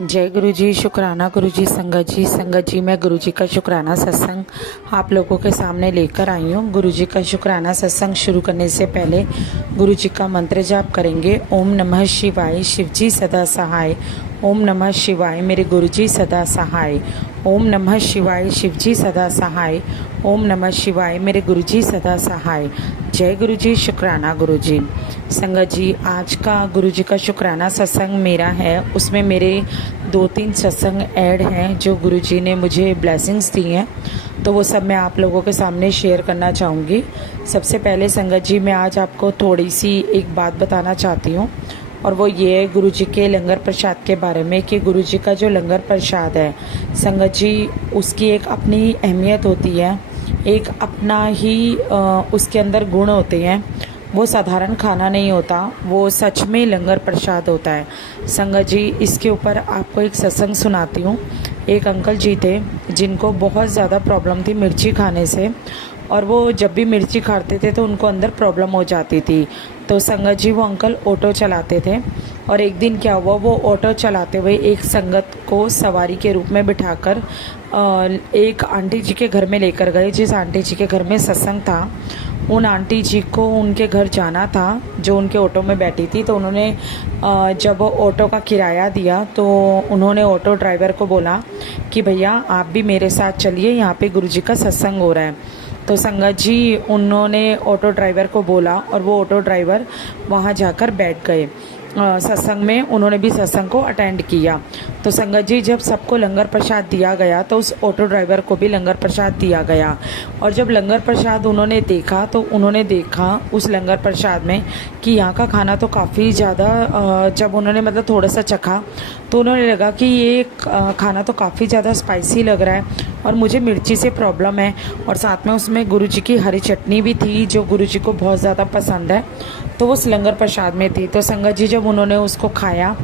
जय गुरु जी। शुक्राना गुरु जी। संगत जी मैं गुरु जी का शुक्राना सत्संग आप लोगों के सामने लेकर आई हूँ। गुरु जी का शुक्राना सत्संग शुरू करने से पहले गुरु जी का मंत्र जाप करेंगे। ओम नमः शिवाय, शिव जी सदा सहाय। ओम नमः शिवाय, मेरे गुरु जी सदा सहाय। ओम नमः शिवाय, शिव जी सदा सहाय। ओम नमः शिवाय, मेरे गुरु जी सदा सहाय। जय गुरु जी। शुक्राना गुरु जी। संगत जी, आज का गुरु जी का शुक्राना सत्संग मेरा है। उसमें मेरे 2-3 सत्संग ऐड हैं जो गुरु जी ने मुझे ब्लेसिंग्स दी हैं, तो वो सब मैं आप लोगों के सामने शेयर करना चाहूँगी। सबसे पहले संगत जी, मैं आज आपको थोड़ी सी एक बात बताना चाहती हूँ, और वो ये है गुरु जी के लंगर प्रसाद के बारे में कि गुरु जी का जो लंगर प्रसाद है संगत जी, उसकी एक अपनी अहमियत होती है, एक अपना ही उसके अंदर गुण होते हैं। वो साधारण खाना नहीं होता, वो सच में लंगर प्रसाद होता है। संगत जी, इसके ऊपर आपको एक सत्संग सुनाती हूँ। एक अंकल जी थे जिनको बहुत ज़्यादा प्रॉब्लम थी मिर्ची खाने से, और वो जब भी मिर्ची खाते थे तो उनको अंदर प्रॉब्लम हो जाती थी। तो संगत जी, वो अंकल ऑटो चलाते थे, और एक दिन क्या हुआ, वो ऑटो चलाते हुए एक संगत को सवारी के रूप में बिठाकर एक आंटी जी के घर में लेकर गए। जिस आंटी जी के घर में सत्संग था, उन आंटी जी को उनके घर जाना था जो उनके ऑटो में बैठी थी। तो उन्होंने जब ऑटो का किराया दिया तो उन्होंने ऑटो ड्राइवर को बोला कि भैया आप भी मेरे साथ चलिए, यहाँ पे गुरुजी का सत्संग हो रहा है। तो संगत जी, उन्होंने ऑटो ड्राइवर को बोला और वो ऑटो ड्राइवर वहाँ जाकर बैठ गए सत्संग में। उन्होंने भी सत्संग को अटेंड किया। तो संगत जी, जब सबको लंगर प्रसाद दिया गया तो उस ऑटो ड्राइवर को भी लंगर प्रसाद दिया गया, और जब लंगर प्रसाद उन्होंने देखा तो उन्होंने देखा उस लंगर प्रसाद में कि यहाँ का खाना तो काफ़ी ज़्यादा, जब उन्होंने मतलब थोड़ा सा चखा तो उन्होंने लगा कि ये खाना तो काफ़ी ज़्यादा स्पाइसी लग रहा है और मुझे मिर्ची से प्रॉब्लम है, और साथ में उसमें गुरुजी की हरी चटनी भी थी जो गुरुजी को बहुत ज़्यादा पसंद है, तो वो उस लंगर प्रसाद में थी। तो संगत जी, जब उन्होंने उसको खाया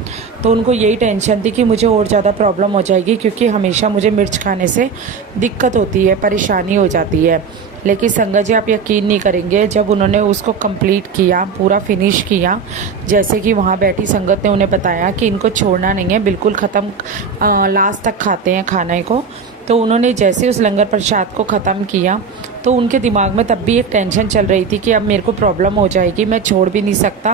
तो उनको यही टेंशन थी कि मुझे और ज़्यादा प्रॉब्लम हो जाएगी, क्योंकि हमेशा मुझे मिर्च खाने से दिक्कत होती है, परेशानी हो जाती है। लेकिन संगत जी, आप यकीन नहीं करेंगे, जब उन्होंने उसको कंप्लीट किया, पूरा फिनिश किया, जैसे कि वहाँ बैठी संगत ने उन्हें बताया कि इनको छोड़ना नहीं है, बिल्कुल ख़त्म, लास्ट तक खाते हैं खाने को। तो उन्होंने जैसे उस लंगर प्रसाद को ख़त्म किया तो उनके दिमाग में तब भी एक टेंशन चल रही थी कि अब मेरे को प्रॉब्लम हो जाएगी, मैं छोड़ भी नहीं सकता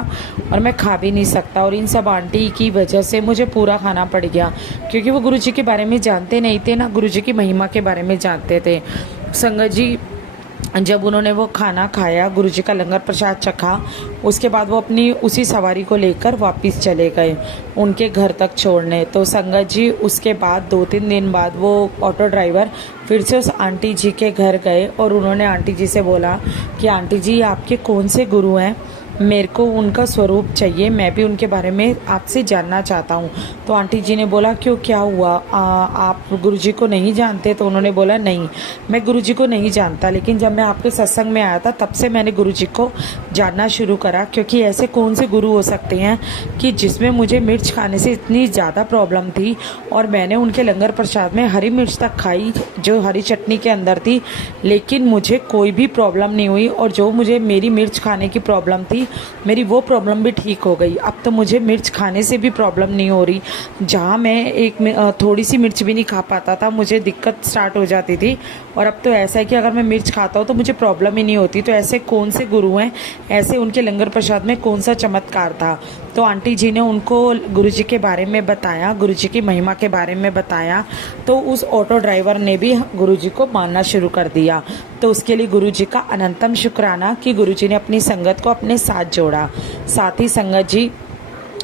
और मैं खा भी नहीं सकता, और इन सब आंटी की वजह से मुझे पूरा खाना पड़ गया, क्योंकि वो गुरुजी के बारे में जानते नहीं थे ना, गुरुजी की महिमा के बारे में जानते थे। संगत जी, जब उन्होंने वो खाना खाया, गुरुजी का लंगर प्रसाद चखा, उसके बाद वो अपनी उसी सवारी को लेकर वापस चले गए उनके घर तक छोड़ने। तो संगत जी, उसके बाद 2-3 दिन बाद वो ऑटो ड्राइवर फिर से उस आंटी जी के घर गए और उन्होंने आंटी जी से बोला कि आंटी जी, आपके कौन से गुरु हैं, मेरे को उनका स्वरूप चाहिए, मैं भी उनके बारे में आपसे जानना चाहता हूँ। तो आंटी जी ने बोला, क्यों, क्या हुआ, आप गुरुजी को नहीं जानते? तो उन्होंने बोला, नहीं, मैं गुरुजी को नहीं जानता, लेकिन जब मैं आपके सत्संग में आया था तब से मैंने गुरुजी को जानना शुरू करा, क्योंकि ऐसे कौन से गुरु हो सकते हैं कि जिसमें मुझे मिर्च खाने से इतनी ज़्यादा प्रॉब्लम थी, और मैंने उनके लंगर प्रसाद में हरी मिर्च तक खाई जो हरी चटनी के अंदर थी, लेकिन मुझे कोई भी प्रॉब्लम नहीं हुई, और जो मुझे मेरी मिर्च खाने की प्रॉब्लम थी, मेरी वो प्रॉब्लम भी ठीक हो गई। अब तो मुझे मिर्च खाने से भी प्रॉब्लम नहीं हो रही। जहाँ मैं थोड़ी सी मिर्च भी नहीं खा पाता था, मुझे दिक्कत स्टार्ट हो जाती थी, और अब तो ऐसा है कि अगर मैं मिर्च खाता हूँ तो मुझे प्रॉब्लम ही नहीं होती। तो ऐसे कौन से गुरु हैं, ऐसे उनके लंगर प्रसाद में कौन सा चमत्कार था? तो आंटी जी ने उनको गुरुजी के बारे में बताया, गुरुजी की महिमा के बारे में बताया, तो उस ऑटो ड्राइवर ने भी गुरुजी को मानना शुरू कर दिया। तो उसके लिए गुरुजी का अनंतम शुक्राना कि गुरुजी ने अपनी संगत को अपने साथ जोड़ा। साथ ही संगत जी,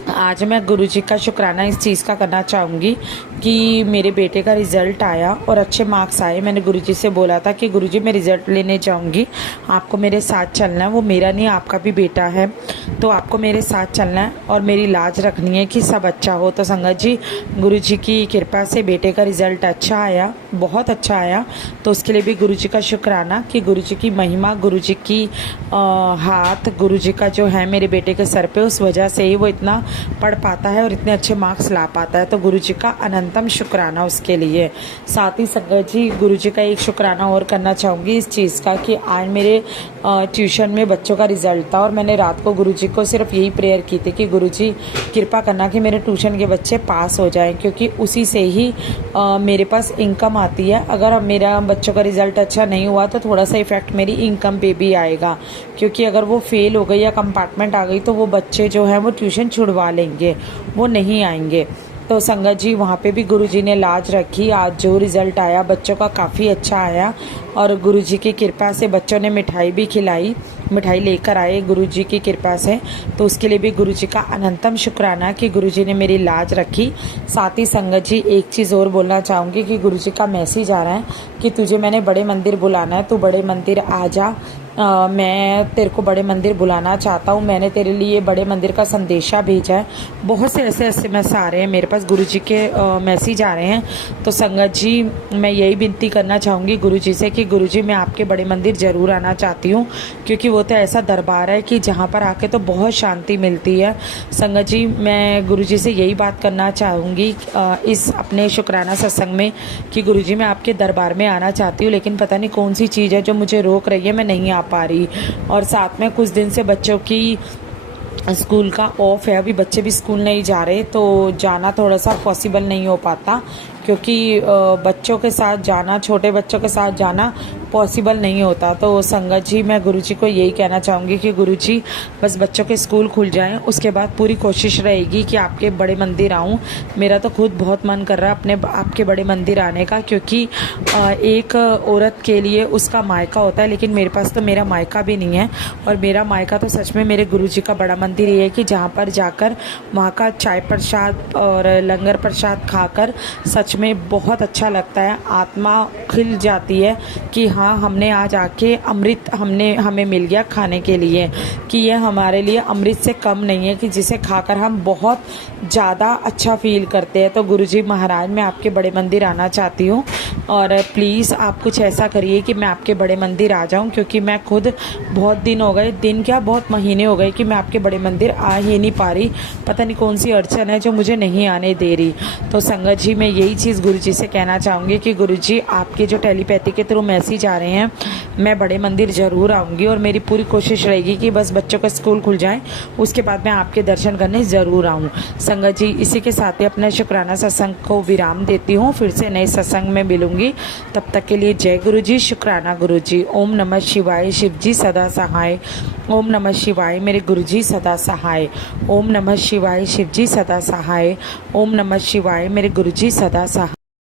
आज मैं गुरुजी का शुक्राना इस चीज़ का करना चाहूँगी कि मेरे बेटे का रिज़ल्ट आया और अच्छे मार्क्स आए। मैंने गुरुजी से बोला था कि गुरुजी, मैं रिज़ल्ट लेने जाऊँगी, आपको मेरे साथ चलना है, वो मेरा नहीं आपका भी बेटा है, तो आपको मेरे साथ चलना है और मेरी लाज रखनी है कि सब अच्छा हो। तो संगत जी, गुरुजी की कृपा से बेटे का रिज़ल्ट अच्छा आया, बहुत अच्छा आया। तो उसके लिए भी गुरुजी का शुक्राना कि गुरुजी की महिमा, गुरुजी की हाथ, गुरुजी का जो है मेरे बेटे के सर पे, उस वजह से ही वो इतना पढ़ पाता है और इतने अच्छे मार्क्स ला पाता है। तो गुरुजी का अनंतम शुक्राना उसके लिए। साथ ही संगत जी, गुरुजी का एक शुक्राना और करना चाहूँगी इस चीज़ का कि आज मेरे ट्यूशन में बच्चों का रिजल्ट था और मैंने रात को गुरुजी को सिर्फ यही प्रेयर की थी कि गुरुजी कृपा करना कि मेरे ट्यूशन के बच्चे पास हो जाएं, क्योंकि उसी से ही मेरे पास इनकम आती है। अगर मेरा बच्चों का रिजल्ट अच्छा नहीं हुआ तो थोड़ा सा इफेक्ट मेरी इनकम पे भी आएगा, क्योंकि अगर वो फेल हो गई या कंपार्टमेंट आ गई तो वो बच्चे जो हैं वो ट्यूशन छुड़वा लेंगे, वो नहीं आएंगे। तो संगत जी, वहाँ पे भी गुरुजी ने लाज रखी। आज जो रिज़ल्ट आया बच्चों का काफ़ी अच्छा आया और गुरुजी की कृपा से बच्चों ने मिठाई भी खिलाई, मिठाई लेकर आए गुरुजी की कृपा से। तो उसके लिए भी गुरुजी का अनंतम शुक्राना कि गुरुजी ने मेरी लाज रखी। साथ ही संगत जी, एक चीज़ और बोलना चाहूँगी कि गुरुजी का मैसेज आ रहा है कि तुझे मैंने बड़े मंदिर बुलाना है, तू बड़े मंदिर आ जा। मैं तेरे को बड़े मंदिर बुलाना चाहता हूँ। मैंने तेरे लिए बड़े मंदिर का संदेशा भेजा है। बहुत से ऐसे एसएमएस आ रहे हैं मेरे पास, गुरुजी के मैसेज आ रहे हैं। तो संगत जी, मैं यही विनती करना चाहूँगी गुरुजी से कि गुरुजी, मैं आपके बड़े मंदिर ज़रूर आना चाहती हूँ, क्योंकि वो तो ऐसा दरबार है कि जहाँ पर आके तो बहुत शांति मिलती है। संगत जी, मैं गुरुजी से यही बात करना चाहूँगी इस अपने शुक्राना सत्संग में कि गुरुजी, मैं आपके दरबार में आना चाहती हूँ, लेकिन पता नहीं कौन सी चीज़ है जो मुझे रोक रही है, मैं नहीं आ पा रही। और साथ में कुछ दिन से बच्चों की स्कूल का ऑफ है, अभी बच्चे भी स्कूल नहीं जा रहे, तो जाना थोड़ा सा पॉसिबल नहीं हो पाता, क्योंकि बच्चों के साथ जाना, छोटे बच्चों के साथ जाना पॉसिबल नहीं होता। तो संगत जी, मैं गुरुजी को यही कहना चाहूँगी कि गुरुजी, बस बच्चों के स्कूल खुल जाएं, उसके बाद पूरी कोशिश रहेगी कि आपके बड़े मंदिर आऊँ। मेरा तो खुद बहुत मन कर रहा है अपने आपके बड़े मंदिर आने का, क्योंकि एक औरत के लिए उसका मायका होता है, लेकिन मेरे पास तो मेरा मायका भी नहीं है। और मेरा मायका तो सच में मेरे गुरुजी का बड़ा मंदिर ये है कि जहाँ पर जाकर वहाँ का चाय प्रसाद और लंगर प्रसाद खाकर सच में बहुत अच्छा लगता है, आत्मा खिल जाती है कि हाँ, हमने आज आके अमृत हमें मिल गया खाने के लिए, कि यह हमारे लिए अमृत से कम नहीं है, कि जिसे खाकर हम बहुत ज़्यादा अच्छा फील करते हैं। तो गुरुजी महाराज, मैं आपके बड़े मंदिर आना चाहती हूँ और प्लीज़ आप कुछ ऐसा करिए कि मैं आपके बड़े मंदिर आ जाऊँ, क्योंकि मैं खुद बहुत दिन हो गए, दिन क्या बहुत महीने हो गए कि मैं आपके बड़े मंदिर आ ही नहीं पा रही। पता नहीं कौन सी अड़चन है जो मुझे नहीं आने दे रही। तो संगत जी, मैं यही चीज़ गुरुजी से कहना चाहूँगी कि गुरुजी, आपके जो टेलीपैथी के थ्रू मैसेज आ रहे हैं, मैं बड़े मंदिर ज़रूर आऊँगी और मेरी पूरी कोशिश रहेगी कि बस बच्चों का स्कूल खुल जाए, उसके बाद मैं आपके दर्शन करने ज़रूर आऊँ। संगत जी, इसी के साथ ही अपना शुक्राना सत्संग को विराम देती हूँ। फिर से नए सत्संग में मिलूंगी, तब तक के लिए जय गुरुजी, शुक्राना गुरुजी। ओम नमः शिवाय, शिव जी सदा सहाय। ओम नमः शिवाय, मेरे गुरुजी सदा सहाय। ओम नमः शिवाय, शिव जी सदा सहाय। ओम नमः शिवाय, मेरे गुरुजी सदा